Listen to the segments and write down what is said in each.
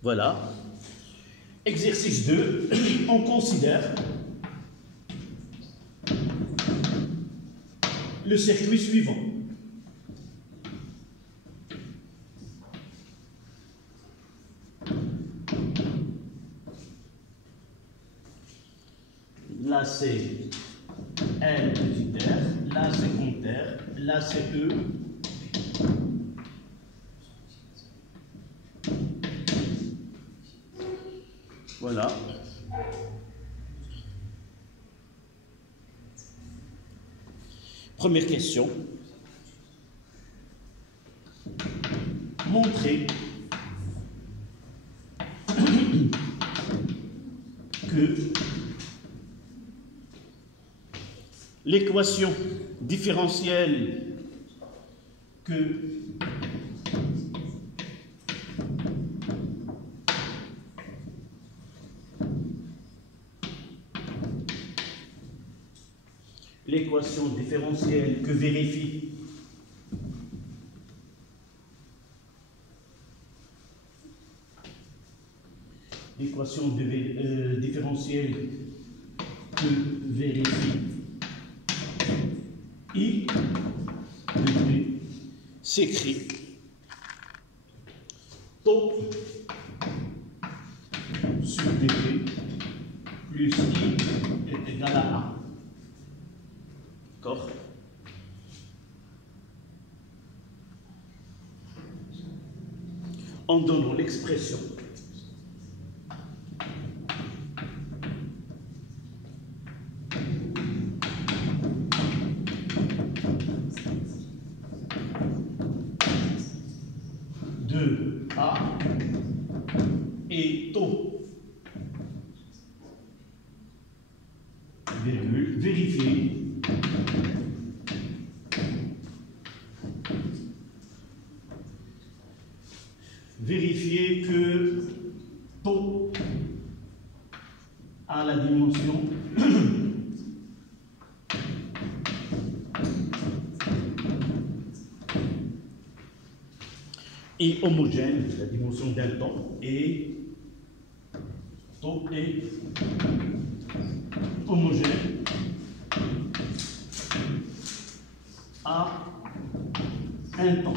Voilà. Exercice 2, on considère le circuit suivant. Là c'est L petit r, là c'est grand R, là c'est E. Voilà. Première question. Montrer que l'équation différentielle que vérifie différentielle que vérifie I de P s'écrit taux sur dp plus I est égal à A. D'accord? En donnant l'expression de A et taux, virgule, vérifier que taux a la dimension est homogène, la dimension d'un temps, et taux est homogène à un temps.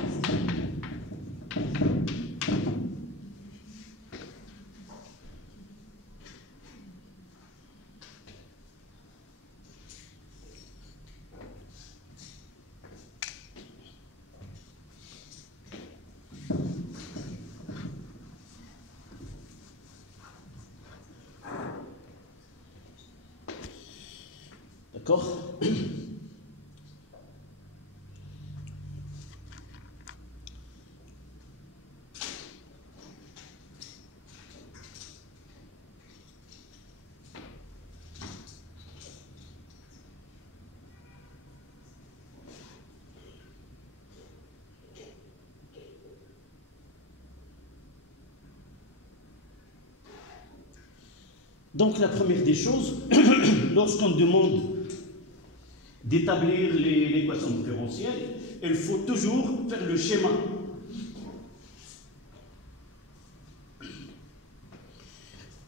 D'accord? Donc la première des choses, lorsqu'on demande d'établir l'équation différentielle, il faut toujours faire le schéma.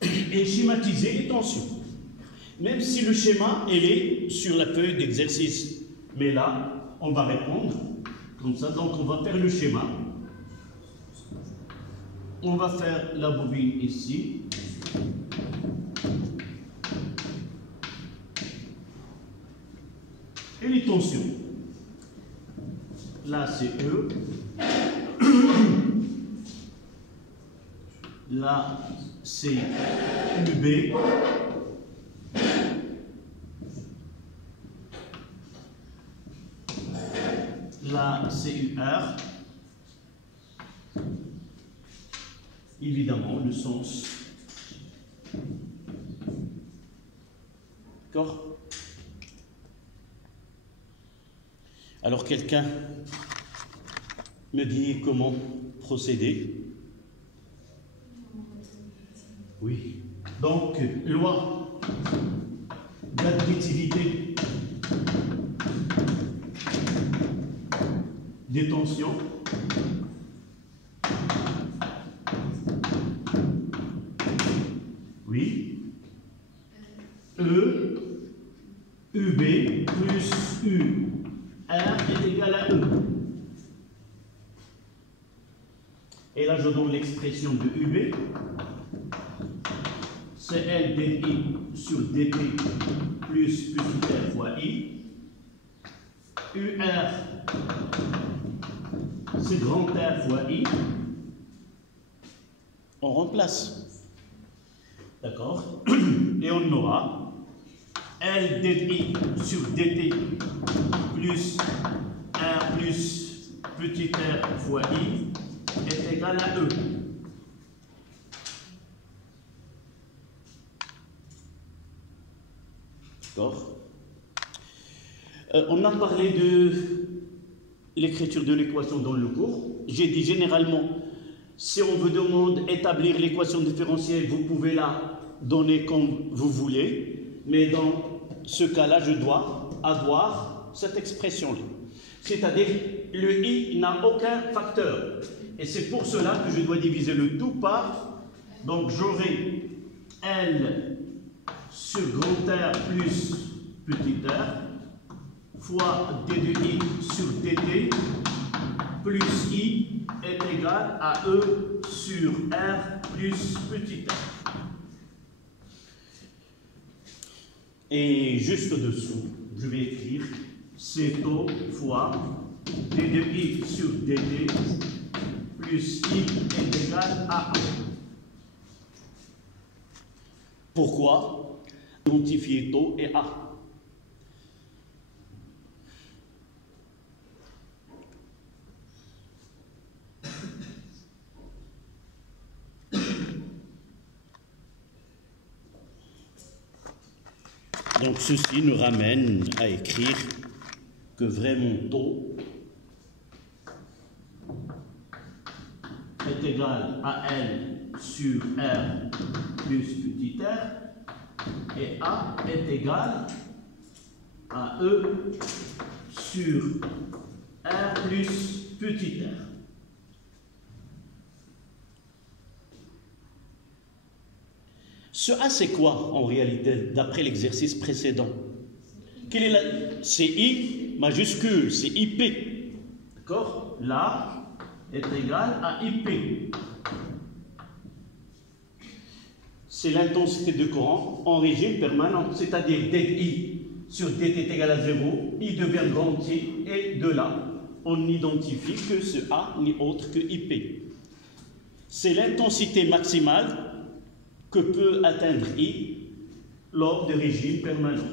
Et schématiser les tensions. Même si le schéma, il est sur la feuille d'exercice. Mais là, on va répondre comme ça. Donc on va faire le schéma. On va faire la bobine ici. Et les tensions. Là, c'est E. Là, c'est UB. Là, c'est UR. Évidemment, le sens. D'accord? Alors quelqu'un me dit comment procéder? Oui. Donc, loi d'additivité des tensions Et là, je donne l'expression de UB. C'est L dI sur dt plus petit r fois I. UR, c'est grand R fois I. On remplace. D'accord? Et on aura L dI sur dt plus R plus petit r fois I est égal à E. D'accord? On a parlé de l'écriture de l'équation dans le cours. J'ai dit généralement, si on vous demande d'établir l'équation différentielle, vous pouvez la donner comme vous voulez, mais dans ce cas-là, je dois avoir cette expression-là. C'est-à-dire, le i n'a aucun facteur. Et c'est pour cela que je dois diviser le tout par, donc j'aurai L sur grand R plus petit r fois d de i sur dt plus i est égal à E sur R plus petit r. Et juste dessous, je vais écrire C taux fois d de i sur dt plus i est égal à A. Pourquoi identifier taux et A? Donc ceci nous ramène à écrire que vraiment taux est égal à L sur R plus petit r et A est égal à E sur R plus petit r. Ce A, c'est quoi en réalité, d'après l'exercice précédent? Quelle est c'est I majuscule, c'est IP. D'accord? Là est égal à IP. C'est l'intensité de courant en régime permanent, c'est-à-dire dI sur dt est égal à 0, I devient grand I, et de là, on n'identifie que ce A, ni autre que IP. C'est l'intensité maximale que peut atteindre I lors de régime permanent.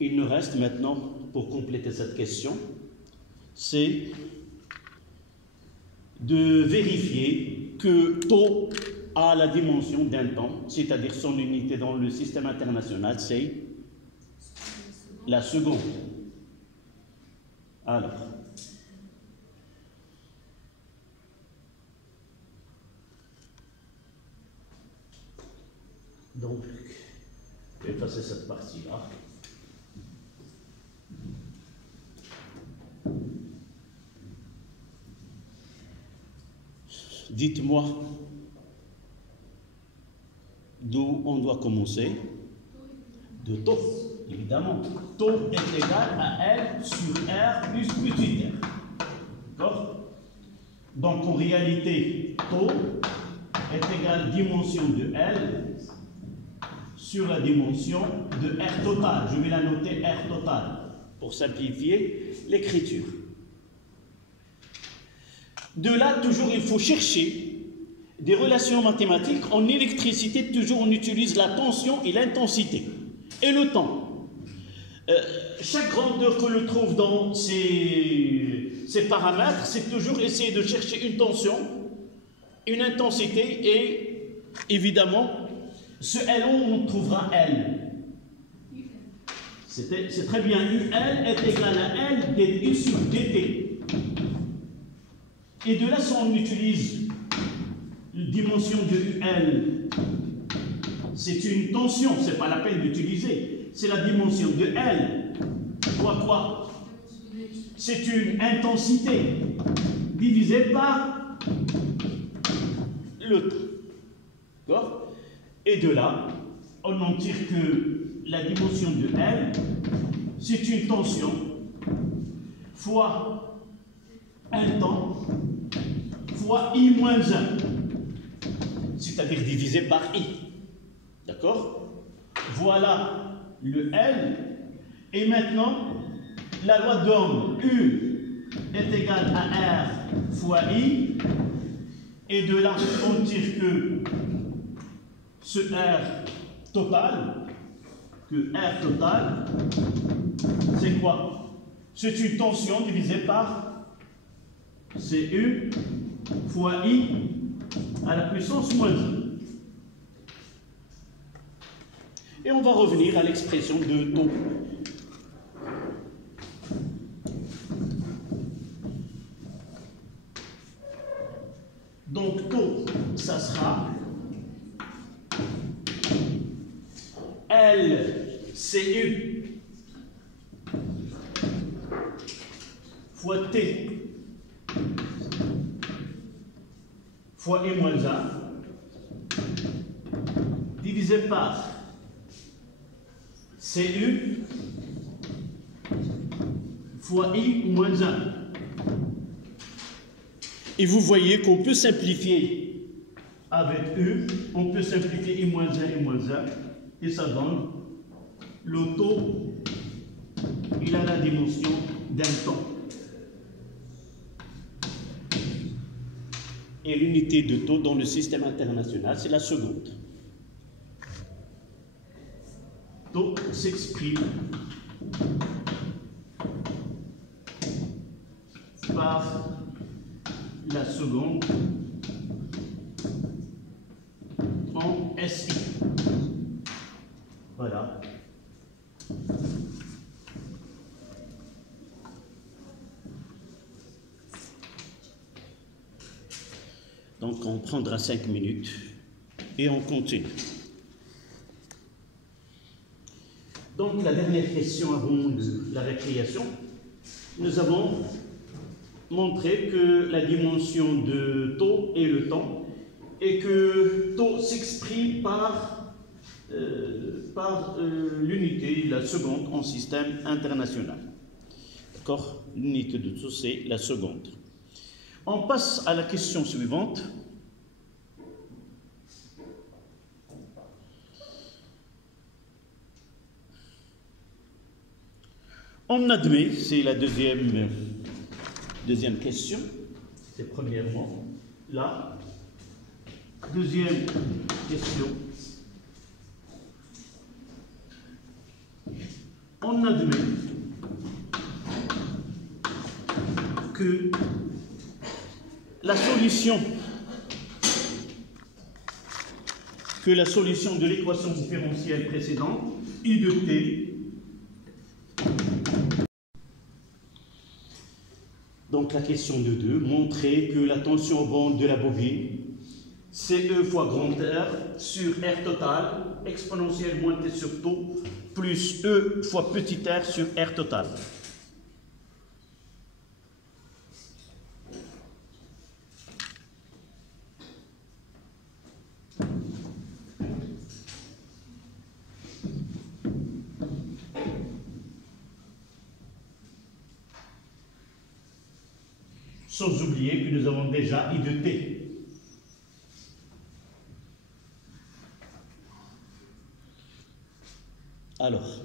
Il nous reste maintenant, pour compléter cette question, c'est de vérifier que taux a la dimension d'un temps, c'est-à-dire son unité dans le système international, c'est la seconde. Alors, donc, je vais passer cette partie-là. Dites-moi d'où on doit commencer. De taux, évidemment. Taux est égal à L sur R plus petit r. D'accord? Donc en réalité, taux est égal à dimension de L sur la dimension de R total. Je vais la noter R total pour simplifier l'écriture. De là, toujours, il faut chercher des relations mathématiques. En électricité, toujours, on utilise la tension et l'intensité. Et le temps. Chaque grandeur que l'on trouve dans ces paramètres, c'est toujours essayer de chercher une tension, une intensité et, évidemment, ce L1, on trouvera L. C'est très bien. UL est égal à L dI sur dt. Et de là, si on utilise la dimension de UL, c'est une tension, ce n'est pas la peine d'utiliser. C'est la dimension de L. Quoi? C'est une intensité divisée par le temps. D'accord? Et de là, on en tire que la dimension de L c'est une tension fois un temps fois I moins 1, c'est-à-dire divisé par I. D'accord? Voilà le L. Et maintenant, la loi d'Ohm, U est égal à R fois I. Et de là, on tire que ce R total, c'est quoi? C'est une tension divisée par CU fois I à la puissance moins 1. Et on va revenir à l'expression de taux. Donc taux, ça sera LCU fois T fois I moins 1 divisé par CU fois I moins 1. Et vous voyez qu'on peut simplifier avec U, on peut simplifier I moins 1, et ça donne le taux, il a la dimension d'un temps. Et l'unité de taux dans le système international, c'est la seconde. Taux s'exprime par la seconde en SI. Voilà. Donc on prendra 5 minutes et on continue. Donc la dernière question avant la récréation, nous avons montré que la dimension de taux est le temps et que taux s'exprime par l'unité, la seconde en système international. D'accord? L'unité de taux, c'est la seconde. On passe à la question suivante. On admet, c'est la deuxième question, c'est premièrement là. Deuxième question. On admet que la solution de l'équation différentielle précédente, I de t, donc la question de 2, montrer que la tension au bande de la bobine, CE fois grand R sur R total, exponentielle moins T sur taux, plus E fois petit r sur R total. Sans oublier que nous avons déjà I de T. Alors,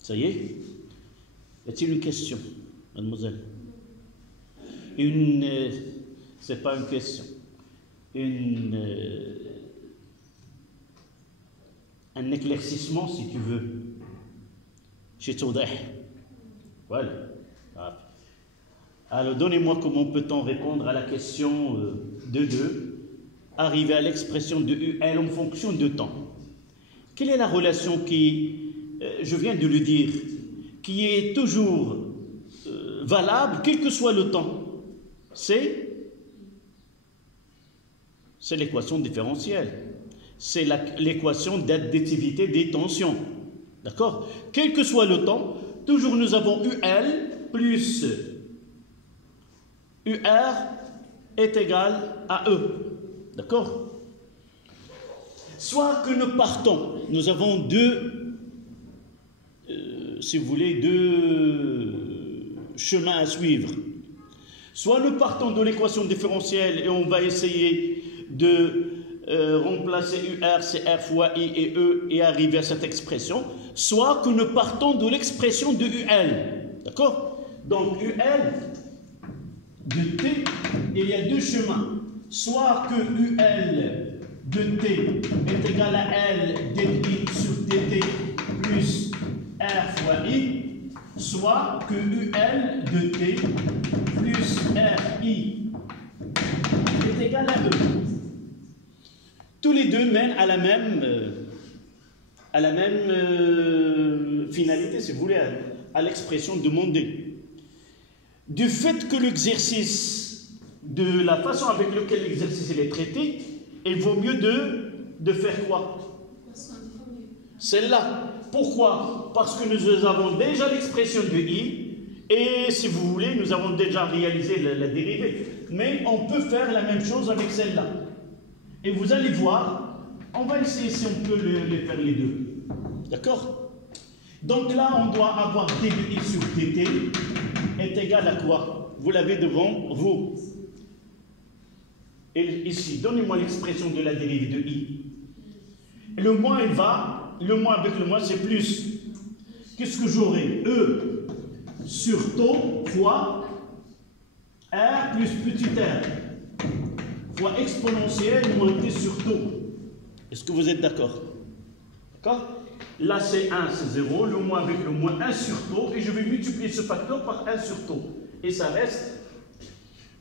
ça y est? Y a-t-il une question, mademoiselle? C'est pas une question. Un éclaircissement, si tu veux. Chez Tsoudeh. Voilà. Alors, donnez-moi comment peut-on répondre à la question de 2, arriver à l'expression de UL en fonction de temps. Quelle est la relation qui, je viens de le dire, qui est toujours valable, quel que soit le temps? C'est l'équation différentielle. c'est l'équation d'additivité des tensions. D'accord? Quel que soit le temps, toujours nous avons UL plus UR est égal à E. D'accord? Soit que nous partons, nous avons si vous voulez, deux chemins à suivre. Soit nous partons de l'équation différentielle et on va essayer de remplacer UR, CR fois I et E et arriver à cette expression, soit que nous partons de l'expression de UL. D'accord? Donc UL de T, il y a deux chemins. Soit que UL de T est égal à L dI sur TT plus R fois I, soit que UL de T plus RI est égal à E. Tous les deux mènent à la même finalité, si vous voulez, à l'expression demandée. Du fait que l'exercice, de la façon avec laquelle l'exercice est traité, il vaut mieux de faire quoi? Celle-là. Pourquoi? Parce que nous avons déjà l'expression de I, et si vous voulez, nous avons déjà réalisé la dérivée. Mais on peut faire la même chose avec celle-là. Et vous allez voir, on va essayer si on peut les faire les deux. D'accord? Donc là, on doit avoir d de I sur dt est égal à quoi? Vous l'avez devant vous. Et ici, donnez-moi l'expression de la dérivée de I. Et le moins, il va, le moins avec le moins, c'est plus. Qu'est-ce que j'aurai? E sur tau fois R plus petit r fois exponentielle moins t sur tau. Est-ce que vous êtes d'accord? D'accord? Là, c'est 1, c'est 0. Le moins avec le moins 1 sur tau. Et je vais multiplier ce facteur par 1 sur tau. Et ça reste.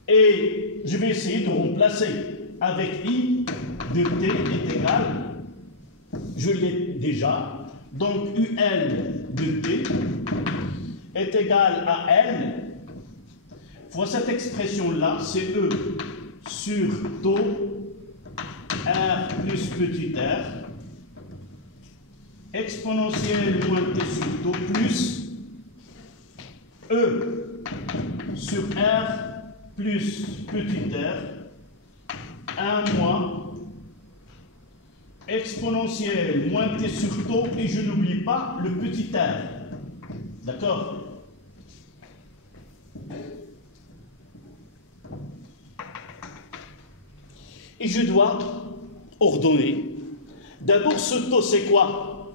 Et je vais essayer de remplacer avec I de t est égal. Je l'ai déjà. Donc, UL de t est égal à L fois cette expression-là, c'est E sur tau R plus petit r exponentielle moins t sur tau plus E sur R plus petit r 1 moins exponentielle moins t sur tau et je n'oublie pas le petit r. D'accord? Et je dois ordonner. D'abord, ce taux, c'est quoi?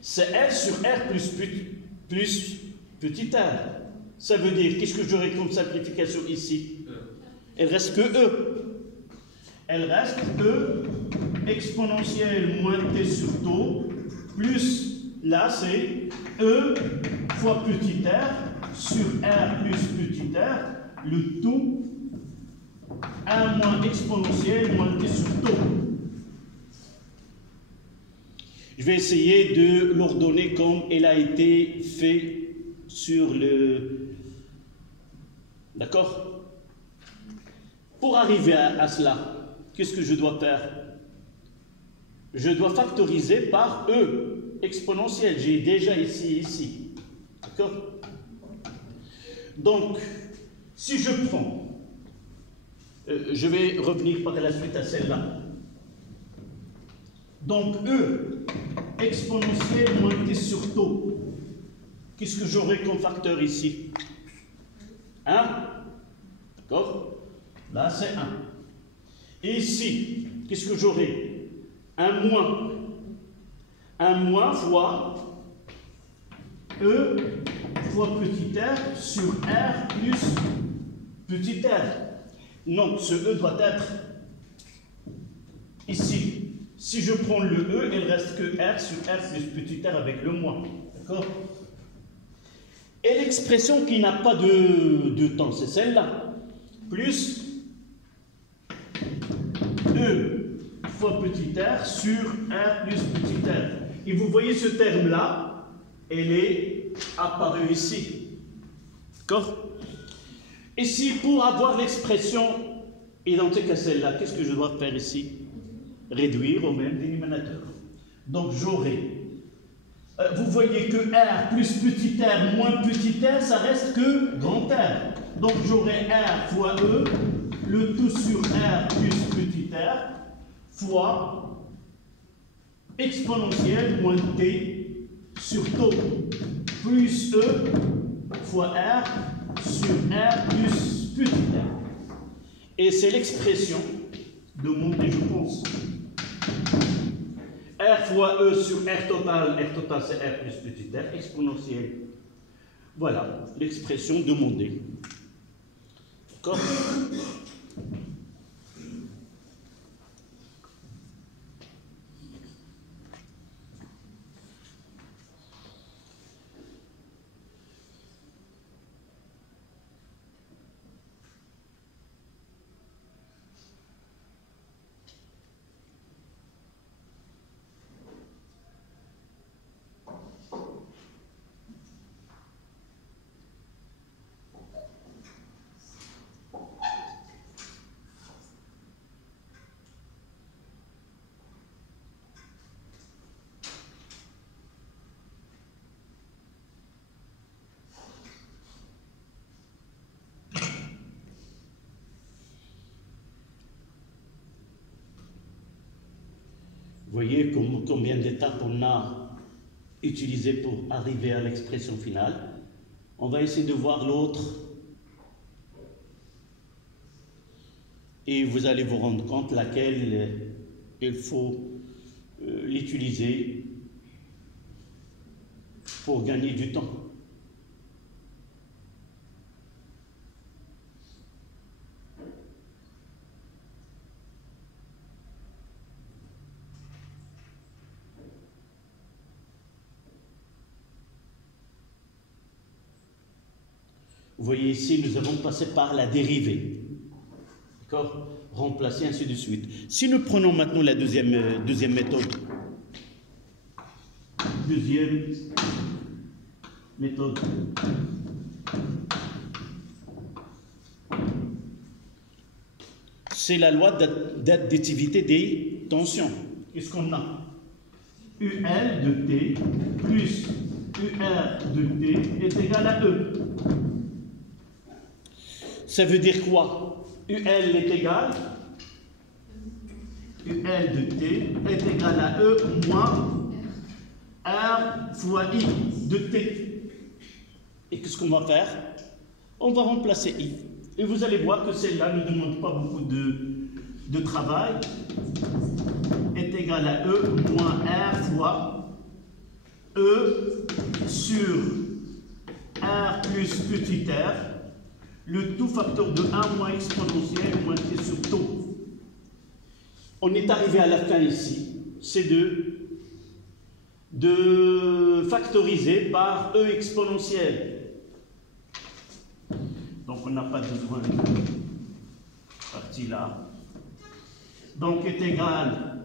C'est L sur R plus petit r. Ça veut dire, qu'est-ce que j'aurai comme simplification ici? Il reste que E. Elle reste E exponentielle moins t sur tau plus, là, c'est E fois petit r sur R plus petit r, le tout 1 moins exponentielle moins t sur tau. Je vais essayer de l'ordonner comme elle a été fait sur le... D'accord? Pour arriver à cela, qu'est-ce que je dois faire? Je dois factoriser par E exponentielle. J'ai déjà ici. D'accord? Donc, si je prends... je vais revenir par la suite à celle-là. Donc, E exponentielle moins t sur tau. Qu'est-ce que j'aurai comme facteur ici? 1. D'accord? Là, c'est 1. Et ici, qu'est-ce que j'aurai? 1 moins. 1 moins fois E fois petit r sur R plus petit r. Non, ce E doit être ici. Si je prends le E, il ne reste que R sur R plus petit r avec le moins. D'accord? Et l'expression qui n'a pas de temps, c'est celle-là. Plus E fois petit r sur R plus petit r. Et vous voyez ce terme-là, elle est apparue ici. D'accord? Ici, pour avoir l'expression identique à celle-là, qu'est-ce que je dois faire ici? Réduire au même dénominateur. Donc j'aurai, vous voyez que R plus petit r moins petit r, ça reste que grand R. Donc j'aurai R fois E, le tout sur R plus petit r, fois exponentielle moins T sur taux, plus E fois R sur R plus petit r. Et c'est l'expression de monter, je pense. R fois E sur R total c'est R plus petit r, exponentielle. Voilà l'expression de monter. D'accord? Vous voyez combien d'étapes on a utilisées pour arriver à l'expression finale. On va essayer de voir l'autre. Et vous allez vous rendre compte laquelle il faut l'utiliser pour gagner du temps. Vous voyez ici, nous avons passé par la dérivée. D'accord? Remplacer, ainsi de suite. Si nous prenons maintenant la deuxième méthode. Deuxième méthode. C'est la loi d'additivité des tensions. Qu'est-ce qu'on a? UL de T plus UR de T est égal à E. Ça veut dire quoi? UL est égal, UL de T est égal à E moins R fois I de T. Et qu'est-ce qu'on va faire? On va remplacer I. Et vous allez voir que celle-là ne demande pas beaucoup de travail. Est égal à E moins R fois E sur R plus petit r. Le tout facteur de 1 moins exponentielle moins T sur taux. On est arrivé à la fin ici. C'est de factoriser par E exponentielle. Donc on n'a pas besoin de partie là. Donc est égal,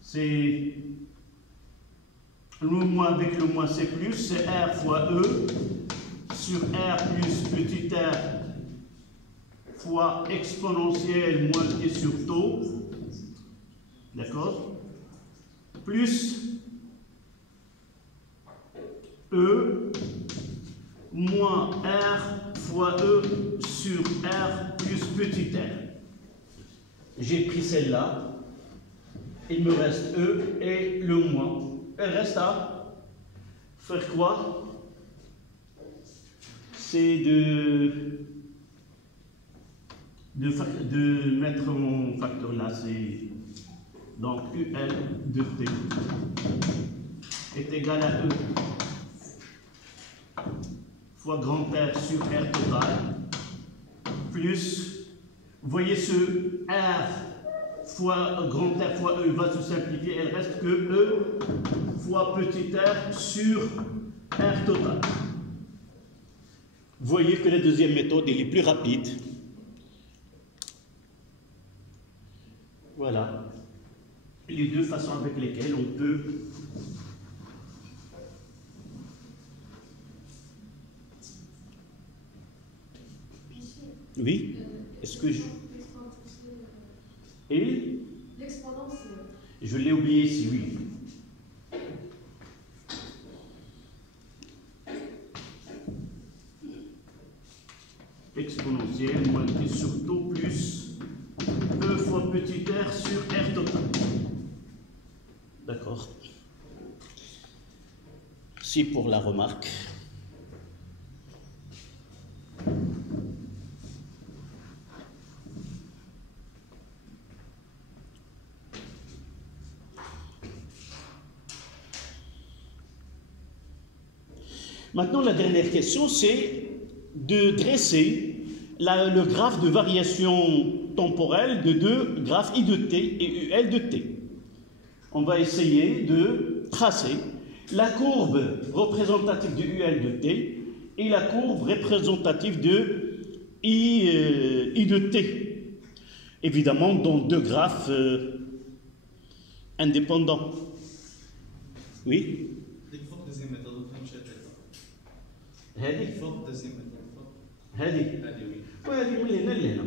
c'est le moins avec le moins c'est plus, c'est R fois E sur R plus petit r fois exponentielle moins T sur taux, d'accord, plus E moins R fois E sur R plus petit r. J'ai pris celle-là, il me reste E et le moins. Elle reste à faire quoi? C'est de mettre mon facteur là, c'est donc UL de T est égal à E fois grand R sur R total plus, vous voyez ce R fois grand R fois E va se simplifier, il reste que E fois petit r sur R total. Vous voyez que la deuxième méthode elle est plus rapide. Voilà les deux façons avec lesquelles on peut oui. Est-ce que je Et l'exponentielle. je l'ai oublié ici, oui. Exponentielle moins t sur taux plus E fois petit r sur r total. D'accord. Si pour la remarque. Maintenant, la dernière question, c'est de dresser le graphe de variation temporelle de deux graphes I de t et UL de t. On va essayer de tracer la courbe représentative de UL de t et la courbe représentative de I de t. Évidemment, dans deux graphes indépendants. Oui? هذه هذه وهذه من هنا لهنا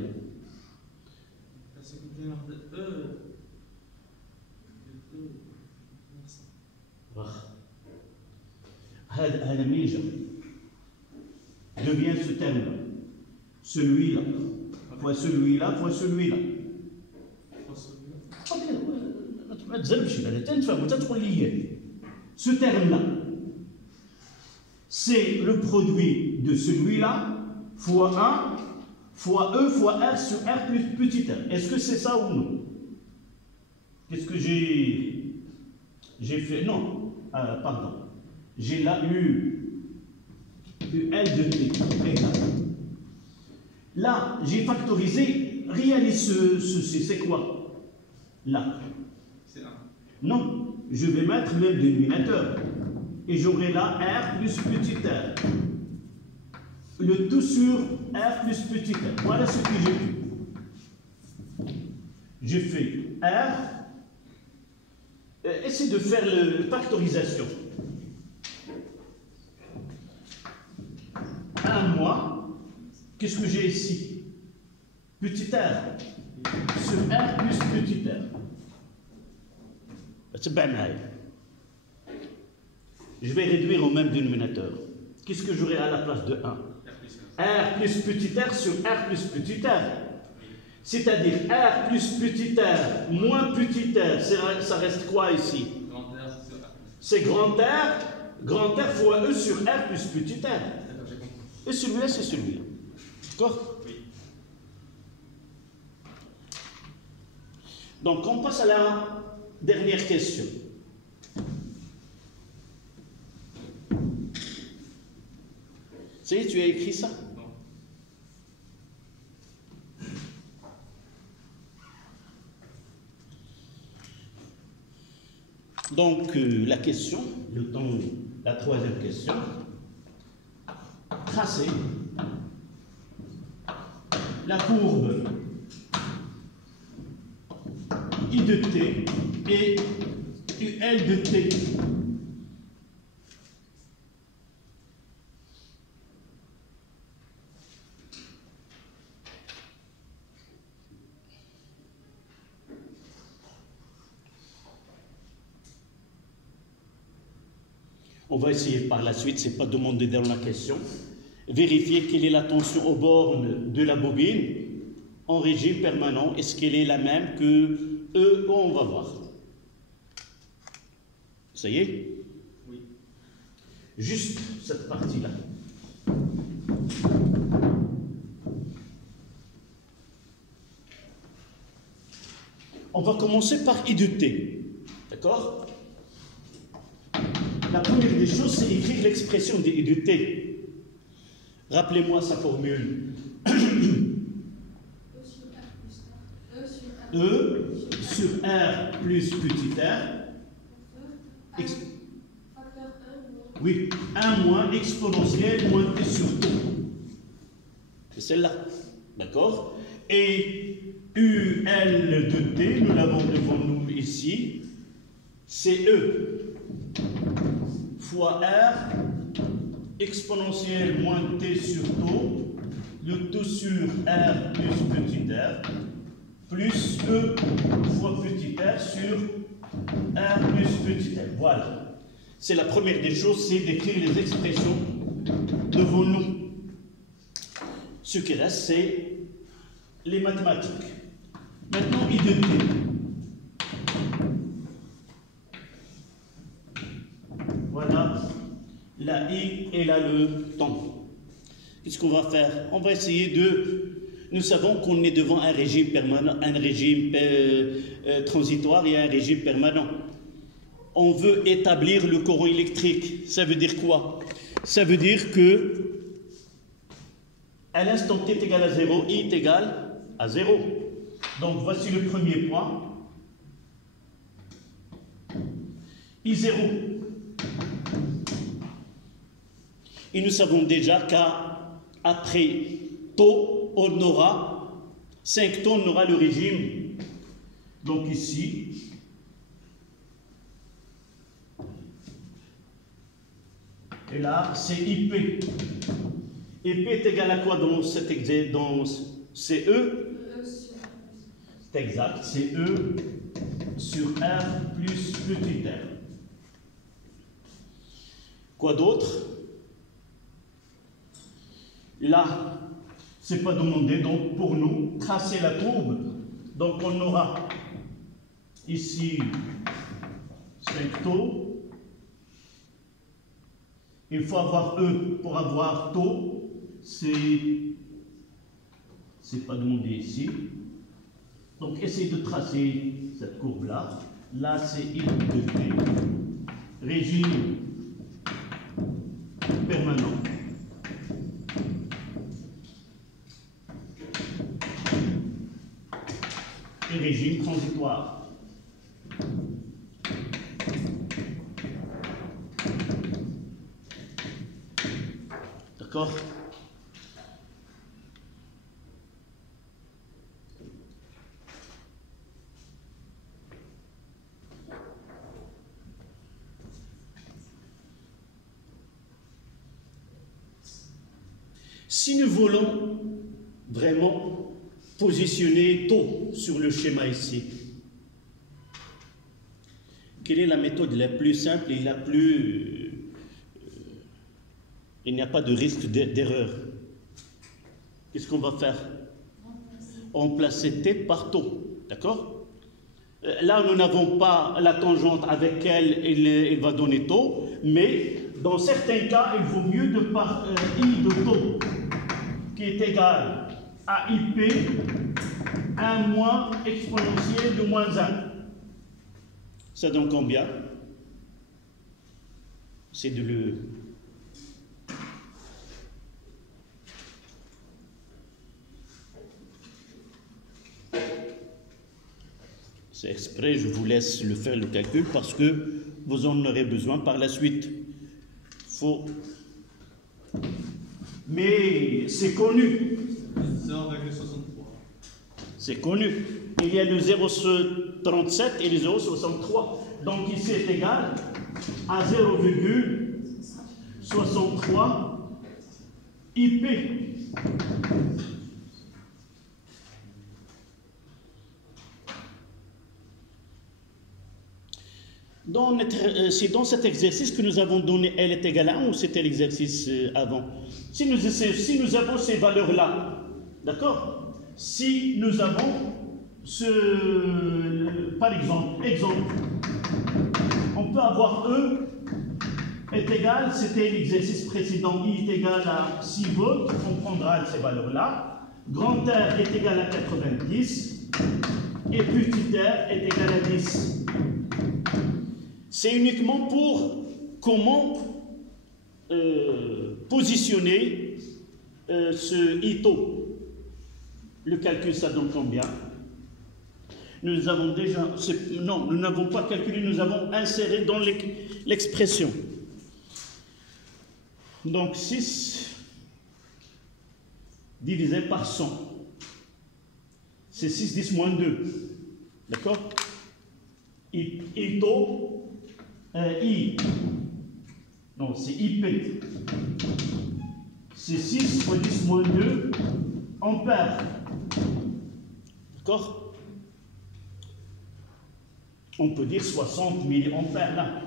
هذا منين جا devient ce terme là celui-là fois celui-là fois celui-là ما تزربش لا تنفهم وتدخل لي ce terme là c'est le produit de celui-là fois 1 fois E fois R sur R plus petit r. Est-ce que c'est ça ou non? Qu'est-ce que j'ai fait? Non, pardon. J'ai là eu UL de t égal. Là, j'ai factorisé. Réalise c'est quoi? Là. C'est 1. Non, je vais mettre le dénominateur. Et j'aurai là R plus petit r. Le tout sur R plus petit r. Voilà ce que j'ai fait. J'ai fait R. Essayez de faire la factorisation. 1 moins. Qu'est-ce que j'ai ici? Petit r. Sur R plus petit r. C'est bien mal. Je vais réduire au même dénominateur. Qu'est-ce que j'aurai à la place de 1? R plus petit r sur R plus petit r. C'est-à-dire R plus petit r moins petit r. Ça reste quoi ici? C'est grand R fois E sur R plus petit r. Et celui-là, c'est celui-là. D'accord? Oui. Donc, on passe à la dernière question. Ça y est, tu as écrit ça? Non. Donc, la question, la troisième question, tracer la courbe I de t et UL de t. On va essayer par la suite, ce n'est pas demandé dans la question, vérifier quelle est la tension aux bornes de la bobine en régime permanent. Est-ce qu'elle est la même que E? On va voir. Ça y est? Oui. Juste cette partie-là. On va commencer par I de t. D'accord? La première des choses, c'est écrire l'expression de I de t. Rappelez-moi sa formule. E sur R plus petit r. Oui, 1 moins exponentielle moins t sur t. C'est celle-là. D'accord? Et UL de t, nous l'avons devant nous ici, c'est E fois R exponentielle moins t sur taux, le tout sur R plus petit r, plus E fois petit r sur R plus petit r. Voilà. C'est la première des choses, c'est d'écrire les expressions devant nous. Ce qui reste, c'est les mathématiques. Maintenant, I de t. Voilà, la I et là le temps. Qu'est-ce qu'on va faire? On va essayer de... Nous savons qu'on est devant un régime permanent, un régime transitoire et un régime permanent. On veut établir le courant électrique. Ça veut dire quoi? Ça veut dire que à l'instant t est égal à 0, I est égal à 0. Donc voici le premier point. I0. Et nous savons déjà qu'après taux, on aura 5 taux, on aura le régime. Donc ici, et là, c'est IP. IP est égal à quoi dans c'est E? C'est exact, c'est E sur R plus petit r. Quoi d'autre? Là, c'est pas demandé, donc pour nous, tracer la courbe. Donc on aura ici 5 taux. Il faut avoir E pour avoir taux. C'est pas demandé ici. Donc essayez de tracer cette courbe-là. Là, c'est I de t. Régime permanent. Et régime transitoire. D'accord? Si nous voulons vraiment positionner taux sur le schéma ici, quelle est la méthode la plus simple et la plus... il n'y a pas de risque d'erreur. Qu'est-ce qu'on va faire? Remplacer t par taux. D'accord? Là, nous n'avons pas la tangente avec laquelle il va donner taux, mais dans certains cas, il vaut mieux de par I de taux, qui est égal à IP, 1 moins exponentielle de moins 1. Ça donne combien? C'est de le... C'est exprès, je vous laisse le faire le calcul parce que vous en aurez besoin par la suite. Faut... Mais c'est connu. 0,63. C'est connu. Il y a le 0,37 et le 0,63. Donc ici est égal à 0,63 IP. C'est dans cet exercice que nous avons donné L est égal à 1 ou c'était l'exercice avant? Si nous avons ces valeurs-là, d'accord? Si nous avons par exemple, on peut avoir E est égal, c'était l'exercice précédent, I est égal à 6 volts, on prendra ces valeurs-là. Grand R est égal à 90 et petit r est égal à 10. C'est uniquement pour comment positionner ce ITO. Le calcul, ça donne combien? Nous avons déjà... Non, nous n'avons pas calculé, nous avons inséré dans l'expression. Donc 6 divisé par 100. C'est 6, 10 moins 2. D'accord? ITO... I, non, c'est IP, c'est 6 fois 10 moins 2 ampères. D'accord? On peut dire 60 milliampères là.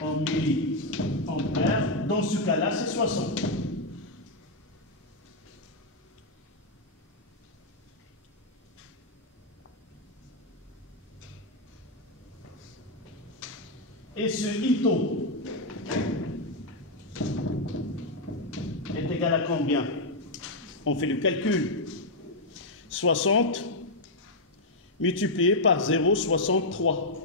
En milliampères, dans ce cas-là, c'est 60. Et ce ito est égal à combien? On fait le calcul. 60 multiplié par 0,63.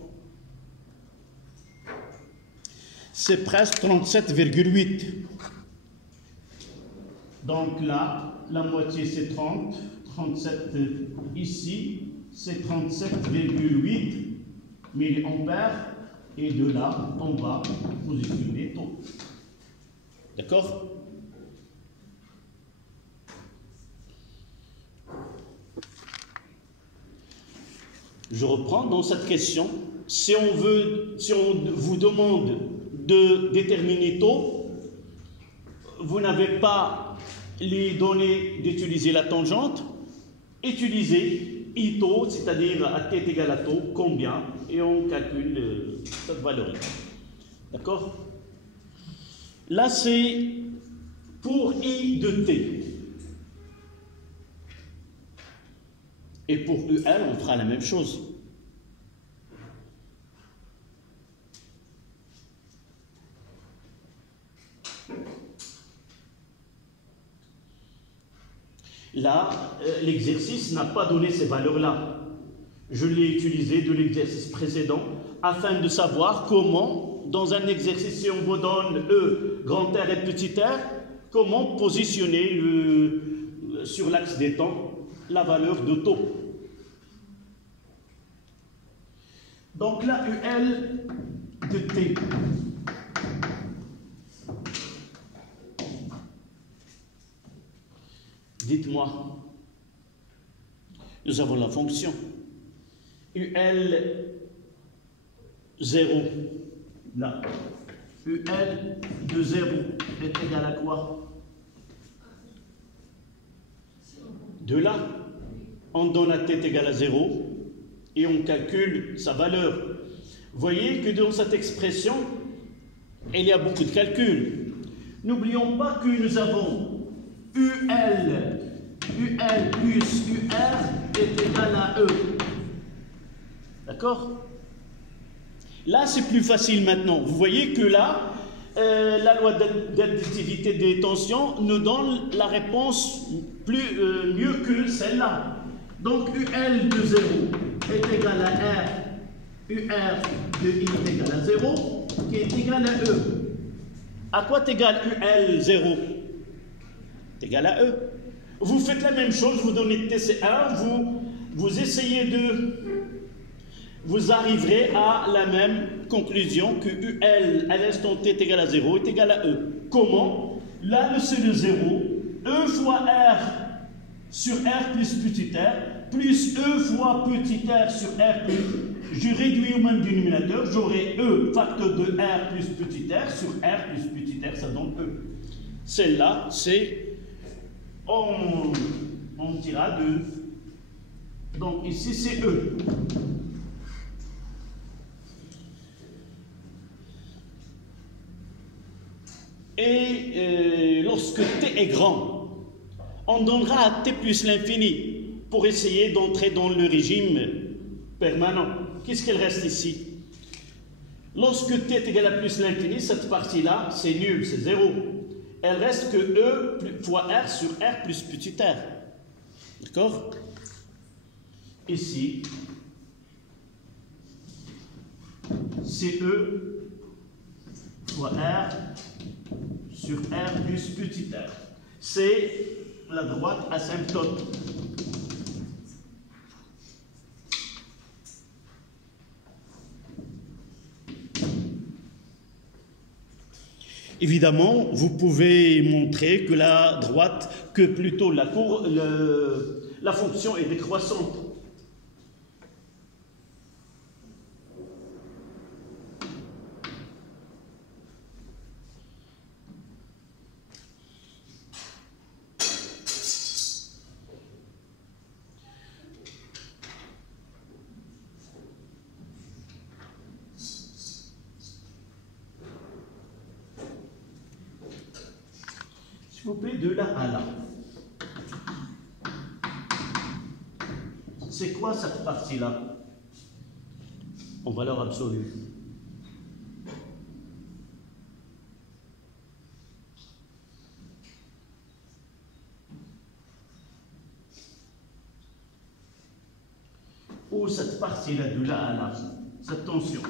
C'est presque 37,8. Donc là, la moitié c'est 30. 37 ici, c'est 37,8 milliampères. Et de là, on va positionner taux. D'accord? Je reprends dans cette question. Si on vous demande de déterminer taux, vous n'avez pas les données d'utiliser la tangente, utilisez I-taux, c'est-à-dire à t égale à taux, combien, et on calcule cette valeur. D'accord? Là, c'est pour I de t. Et pour UL, on fera la même chose. Là, l'exercice n'a pas donné ces valeurs-là. Je l'ai utilisé de l'exercice précédent afin de savoir comment, dans un exercice, si on vous donne E, grand R et petit r, comment positionner sur l'axe des temps la valeur de taux. Donc là, UL de T. Dites-moi, nous avons la fonction UL 0, là. UL de 0 est égal à quoi? De là, on donne à t égale à 0 et on calcule sa valeur. Vous voyez que dans cette expression, il y a beaucoup de calculs. N'oublions pas que nous avons UL plus UR est égal à E. D'accord? Là, c'est plus facile maintenant. Vous voyez que là, la loi d'additivité des tensions nous donne la réponse mieux que celle-là. Donc, UL de 0 est égal à R, UR de I est égal à 0, qui est égal à E. À quoi est égal UL 0? C'est égal à E. Vous faites la même chose, vous donnez TC1, vous essayez de... Vous arriverez à la même conclusion que UL à l'instant T est égal à 0 est égal à E. Comment? Là, c'est le 0, E fois R sur R plus petit r, plus E fois petit r sur R plus... Je réduis au même dénominateur, j'aurai E facteur de R plus petit r sur R plus petit r, ça donne E. Celle-là, c'est... On tira de... Donc ici, c'est E. Et lorsque t est grand, on donnera à t plus l'infini pour essayer d'entrer dans le régime permanent. Qu'est-ce qu'il reste ici? Lorsque t est égal à plus l'infini, cette partie-là, c'est nul, c'est 0. Elle reste que E fois R sur R plus petit r. D'accord? Ici, c'est E fois R sur R plus petit r. C'est la droite asymptote. Évidemment, vous pouvez montrer que la droite, que plutôt la fonction est décroissante. vous plaît, de là à là. C'est quoi cette partie-là? En valeur absolue. Ou cette partie-là, de là à là, cette tension.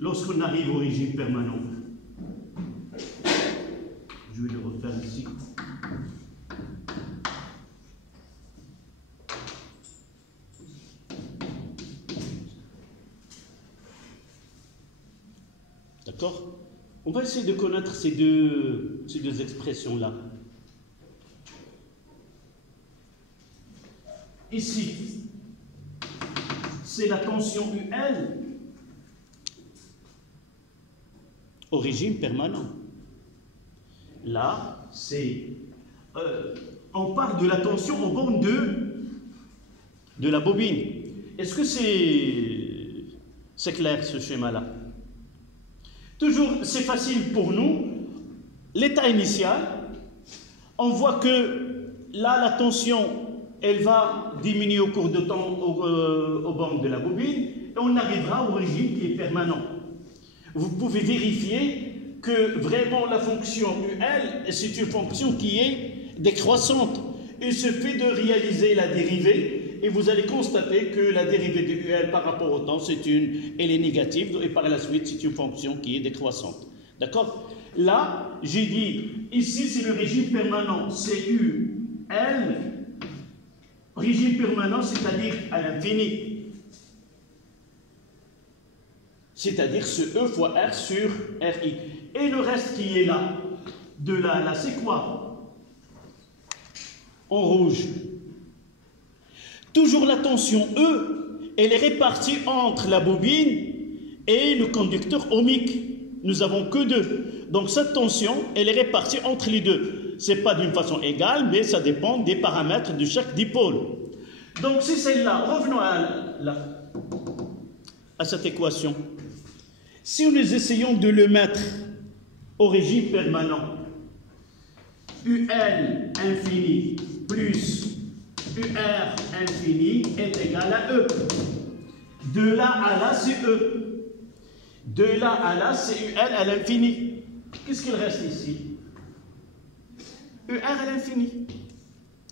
Lorsqu'on arrive au régime permanent, je vais le refaire ici. D'accord? On va essayer de connaître ces deux expressions-là. Ici, c'est la tension UL au régime permanent. Là, c'est... on parle de la tension au bornes de la bobine. Est-ce que c'est clair ce schéma-là? Toujours, c'est facile pour nous. L'état initial, on voit que là, la tension, elle va diminuer au cours de temps au bornes de la bobine et on arrivera au régime qui est permanent. Vous pouvez vérifier que vraiment la fonction UL, c'est une fonction qui est décroissante. Il suffit de réaliser la dérivée et vous allez constater que la dérivée de UL par rapport au temps, elle est négative et par la suite, c'est une fonction qui est décroissante. D'accord? Là, j'ai dit, ici, c'est le régime permanent, c'est UL, régime permanent, c'est-à-dire à l'infini. C'est-à-dire ce E fois R sur RI. Et le reste qui est là, de là à là, c'est quoi? En rouge. Toujours la tension E, elle est répartie entre la bobine et le conducteur ohmique. Nous n'avons que deux. Donc cette tension, elle est répartie entre les deux. Ce n'est pas d'une façon égale, mais ça dépend des paramètres de chaque dipôle. Donc c'est celle-là. Revenons à cette équation. Si nous essayons de le mettre au régime permanent, UL infini plus UR infini est égal à E. De là à là, c'est E. De là à là, c'est UL à l'infini. Qu'est-ce qu'il reste ici? UR à l'infini.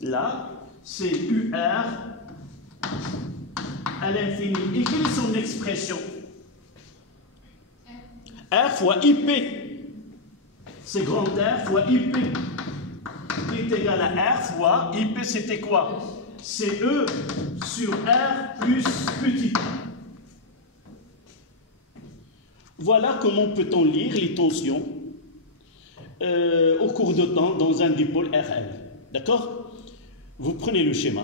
Là, c'est UR à l'infini. Et quelle est son expression? R fois IP. C'est grand R fois IP. Qui est égal à R fois IP, c'était quoi? C'est E sur R plus petit. Voilà comment peut-on lire les tensions au cours de temps dans un dipôle RL. D'accord? Vous prenez le schéma.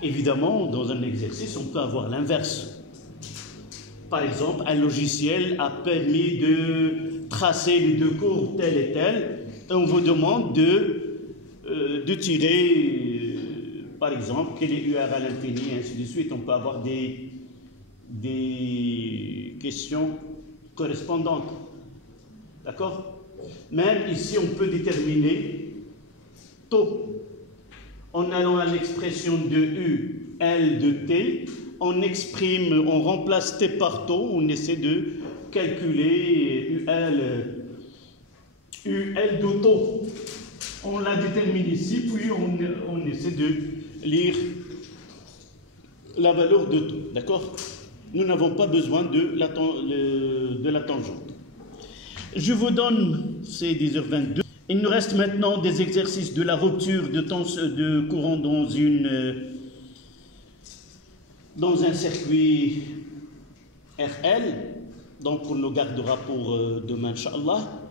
Évidemment, dans un exercice, on peut avoir l'inverse. Par exemple, un logiciel a permis de tracer les deux courbes telles et telles, et on vous demande de tirer, par exemple, quel est UR à l'infini, et ainsi de suite. On peut avoir des questions correspondantes. D'accord? Même ici, on peut déterminer taux. En allant à l'expression de U, L de T, on exprime, on remplace T par taux, on essaie de calculer UL de taux. On la détermine ici, puis on essaie de lire la valeur de taux. D'accord? Nous n'avons pas besoin de la tangente. Je vous donne, c'est 10h22. Il nous reste maintenant des exercices de la rupture de courant dans un circuit RL. Donc on le gardera pour demain, Inch'Allah.